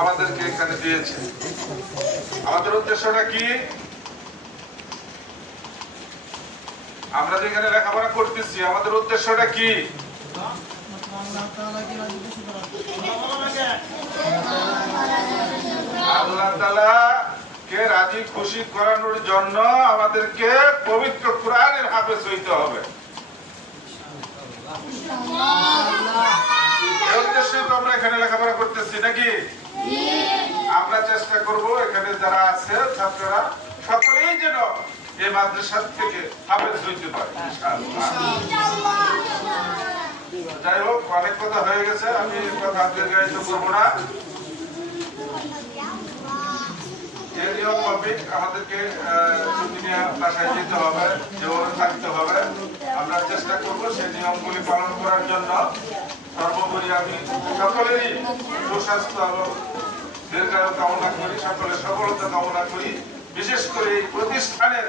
আমাদেরকে এখানে দিয়েছে। আমাদের উদ্দেশ্যটা কি? আমরা যেখানে লেখাপড়া করতেছি আমাদের উদ্দেশ্যটা কি? আল্লাহ তাআলা কে রাজি খুশি করানোর জন্য আমাদেরকে পবিত্র কোরআনের হাফেজ হইতে হবে। এই উদ্দেশ্যে তো আমরা এখানে লেখাপড়া করতেছি নাকি? আমরা চেষ্টা করব এখানে যারা আছে ছাত্ররা সকলেই যেন এই মাদ্রাসা থেকে হাফেজ হইতে পারে ইনশাআল্লাহ। যাই হোক, অনেক কথা হয়ে গেছে, আমি কথা দীর্ঘায়িত করবো না। এই নিয়ম মাফিক আমাদেরকে ছুটি নিয়ে বাসায় যেতে হবে, যেভাবে থাকতে হবে আমরা চেষ্টা করব সেই নিয়মগুলি পালন করার জন্য। সর্বোপরি আমি সকলেরই সুস্বাস্থ্য এবং দীর্ঘায়ু কামনা করি, সকলের সফলতা কামনা করি। বিশেষ করে এই প্রতিষ্ঠানের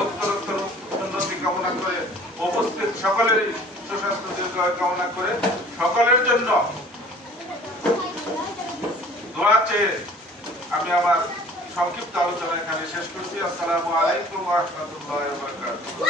উত্তরোত্তর উন্নতি কামনা করে, উপস্থিত সকলেরই সুস্বাস্থ্য দীর্ঘায়ু কামনা করে সকলের জন্য দোয়া চেয়ে আমি আমার সংক্ষিপ্ত আলোচনা এখানে শেষ করছি। আসসালামু আলাইকুম ওয়া রাহমাতুল্লাহি ওয়া বারাকাতুহু।